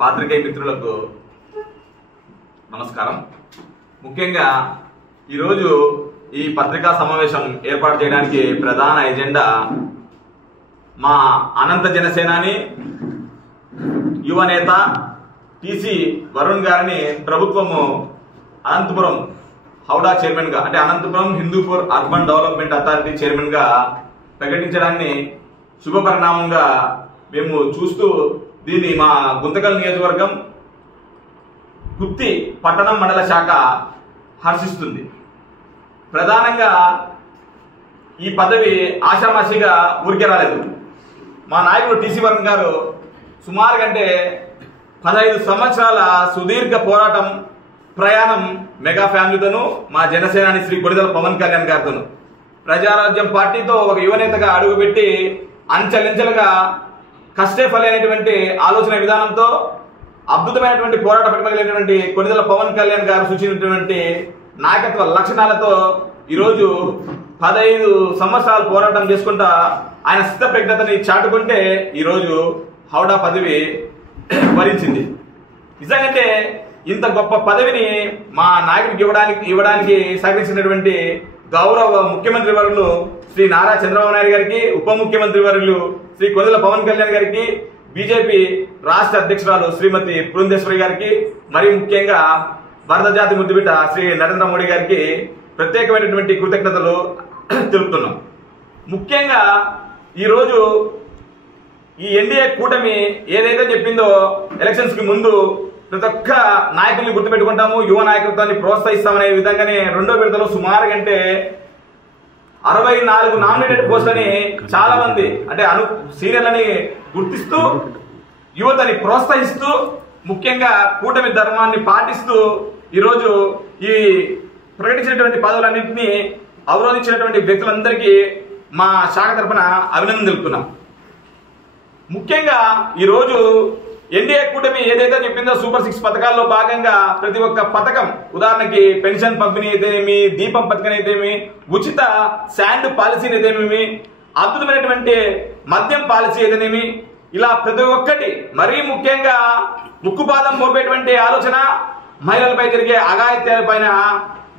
పాత్రికేయ మిత్రులకు నమస్కారం. ముఖ్యంగా ఈరోజు ఈ పత్రికా సమావేశం ఏర్పాటు చేయడానికి ప్రధాన ఎజెండా మా అనంత జనసేనాని యువనేత టీసీ వరుణ్ గారిని ప్రభుత్వము అనంతపురం హౌడా చైర్మన్ గా, అంటే Anantapuram Hindupur urban development authority chairman గా ప్రకటించడాన్ని శుభపరిణామంగా మేము చూస్తూ దీన్ని మా గుంతకల్ నియోజకవర్గం గుత్తి పట్టణం మండల శాఖ హర్షిస్తుంది. ప్రధానంగా ఈ పదవి ఆషామాషిగా ఊరికే రాలేదు. మా నాయకుడు టీసీ వరుణ్ గారు సుమారు కంటే 15 సంవత్సరాల సుదీర్ఘ పోరాటం ప్రయాణం మెగా ఫ్యామిలీతోనూ మా జనసేనాని శ్రీ కొడిదల పవన్ కళ్యాణ్ గారితోనూ ప్రజారాజ్యం పార్టీతో ఒక యువనేతగా అడుగుపెట్టి అంచెలంచెలుగా కష్టే ఫలి అనేటువంటి ఆలోచన విధానంతో అద్భుతమైనటువంటి పోరాట పట్టుమగినటువంటి కొడిదల పవన్ కళ్యాణ్ గారు సూచించినటువంటి నాయకత్వ లక్షణాలతో ఈరోజు 15 సంవత్సరాలు పోరాటం చేసుకుంటా ఆయన స్థితప్రజ్ఞతని చాటుకుంటే ఈరోజు హౌడా పదవి వరించింది. నిజంగా ఇంత గొప్ప పదవిని మా నాయకుడికి ఇవ్వడానికి సహకరించినటువంటి గౌరవ ముఖ్యమంత్రి వర్యులు శ్రీ నారా చంద్రబాబు నాయుడు గారికి, ఉప ముఖ్యమంత్రి వర్యులు శ్రీ కొడిదల పవన్ కళ్యాణ్ గారికి, బీజేపీ రాష్ట్ర అధ్యక్షురాలు శ్రీమతి పురంధేశ్వరి గారికి, మరి ముఖ్యంగా భారత జాతి ముద్దుబిడ్డ శ్రీ నరేంద్ర మోడీ గారికి ప్రత్యేకమైనటువంటి కృతజ్ఞతలు తెలుపుతున్నాం. ముఖ్యంగా ఈరోజు ఈ ఎన్డీఏ కూటమి ఏదైతే చెప్పిందో ఎలక్షన్స్ కి ముందు ప్రతి ఒక్క నాయకుల్ని గుర్తుపెట్టుకుంటాము, యువ నాయకత్వాన్ని ప్రోత్సహిస్తామనే విధంగానే రెండో విడతలో సుమారు కంటే 64 నామినేటెడ్ పోస్టులని చాలా మంది అంటే సీనియర్లని గుర్తిస్తూ యువతని ప్రోత్సహిస్తూ ముఖ్యంగా కూటమి ధర్మాన్ని పాటిస్తూ ఈరోజు ఈ ప్రకటించినటువంటి పదవులన్నింటినీ అవరోధించినటువంటి వ్యక్తులందరికీ మా శాఖ తరఫున అభినందన తెలుపుతున్నాం. ముఖ్యంగా ఈరోజు ఎన్డీఏ కూటమి ఏదైతే చెప్పిందో సూపర్ 6 పథకాల్లో భాగంగా ప్రతి ఒక్క పథకం, ఉదాహరణకి పెన్షన్ పంపిణీ అయితేనేమి, దీపం పథకం అయితేమి, ఉచిత శాండ్ పాలసీ అయితేనేమి, అద్భుతమైనటువంటి మద్యం పాలసీ అయితేనేమి, ఇలా ప్రతి ఒక్కటి, మరీ ముఖ్యంగా ఉక్కుపాదం మోపేటువంటి ఆలోచన, మహిళలపై జరిగే అఘాయిత్యాల పైన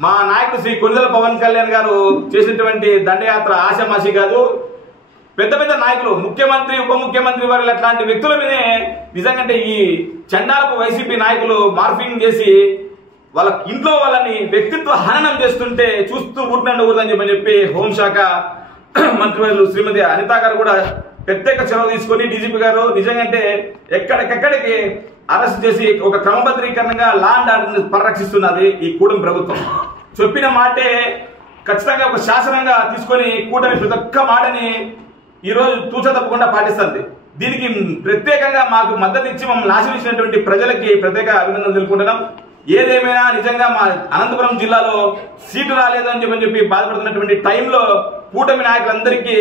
మా నాయకుడు శ్రీ కొడిదల పవన్ కళ్యాణ్ గారు చేసినటువంటి దండయాత్ర ఆషామాషి కాదు. పెద్ద పెద్ద నాయకులు, ముఖ్యమంత్రి, ఉప ముఖ్యమంత్రి వారు అట్లాంటి వ్యక్తుల మీదే నిజంగా ఈ చండాలపు వైసీపీ నాయకులు మార్ఫింగ్ చేసి వాళ్ళ ఇంట్లో వాళ్ళని వ్యక్తిత్వ హననం చేస్తుంటే చూస్తూ ఊరినండకూడదని చెప్పి హోంశాఖ మంత్రివర్యులు శ్రీమతి అనిత గారు కూడా ప్రత్యేక చొరవ తీసుకొని డీజీపీ గారు నిజంగా ఎక్కడికెక్కడికి అరెస్ట్ చేసి ఒక క్రమబద్ధీకరణగా లా అండ్ ఆర్డర్ పరిరక్షిస్తున్నది ఈ కూటమి ప్రభుత్వం. చెప్పిన మాటే ఖచ్చితంగా ఒక శాసనంగా తీసుకొని కూటమి ప్రతి ఒక్క మాటని ఈరోజు తూచ తప్పకుండా పాటిస్తుంది. దీనికి ప్రత్యేకంగా మాకు మద్దతు ఇచ్చి మమ్మల్ని ఆశీర్వదించినటువంటి ప్రజలకి ప్రత్యేక అభినందనలు తెలుపుకుంటున్నాం. ఏదేమైనా నిజంగా మా అనంతపురం జిల్లాలో సీటు రాలేదని చెప్పి బాధపడుతున్నటువంటి టైంలో కూటమి నాయకులందరికీ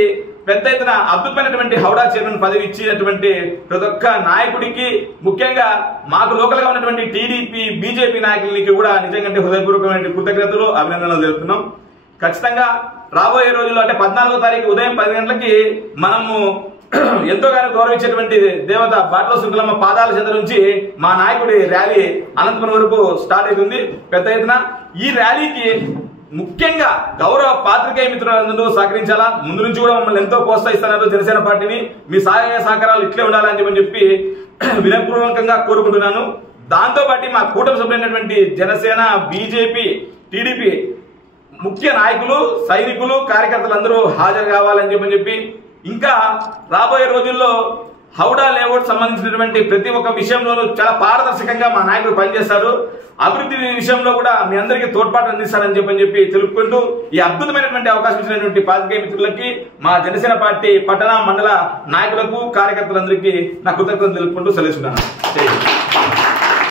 పెద్ద ఎత్తున అద్భుతమైనటువంటి హౌడా చైర్మన్ పదవి ఇచ్చినటువంటి ప్రతి ఒక్క నాయకుడికి, ముఖ్యంగా మాకు లోకల్ గా ఉన్నటువంటి టీడీపీ, బీజేపీ నాయకులకి కూడా నిజంగా హృదయపూర్వకమైన కృతజ్ఞతలు, అభినందనలు తెలుపుతున్నాం. ఖచ్చితంగా రాబోయే రోజుల్లో అంటే 14వ తారీఖు ఉదయం 10 గంటలకి మనము ఎంతోగానో గౌరవించేటువంటి దేవత బాటలో శుక్లమ్మ పాదాల చెంత నుంచి మా నాయకుడి ర్యాలీ అనంతపురం వరకు స్టార్ట్ అవుతుంది పెద్ద ఎత్తున. ఈ ర్యాలీకి ముఖ్యంగా గౌరవ పాత్రికేయ మిత్రులందరూ సహకరించాలా. ముందు నుంచి కూడా మమ్మల్ని ఎంతో ప్రోత్సహిస్తున్నారు జనసేన పార్టీని. మీ సహాయ సహకారాలు ఇట్లే ఉండాలని చెప్పి వినయపూర్వకంగా కోరుకుంటున్నాను. దాంతో పాటు మా కూటమి సభ్యులైనటువంటి జనసేన, బీజేపీ, టీడీపీ ముఖ్య నాయకులు, సైనికులు, కార్యకర్తలందరూ హాజరు కావాలని చెప్పి ఇంకా రాబోయే రోజుల్లో హౌడా లేఅవుట్ సంబంధించినటువంటి ప్రతి ఒక్క విషయంలోనూ చాలా పారదర్శకంగా మా నాయకులు పనిచేస్తారు. అభివృద్ధి విషయంలో కూడా మీ అందరికీ తోడ్పాటు అందిస్తారని చెప్పి తెలుపుకుంటూ ఈ అద్భుతమైనటువంటి అవకాశం ఇచ్చినటువంటి పాత్రికేయ మిత్రులకి, మా జనసేన పార్టీ పట్టణ మండల నాయకులకు, కార్యకర్తలందరికీ నా కృతజ్ఞతలు తెలుపుకుంటూ సెలవుస్తున్నాను.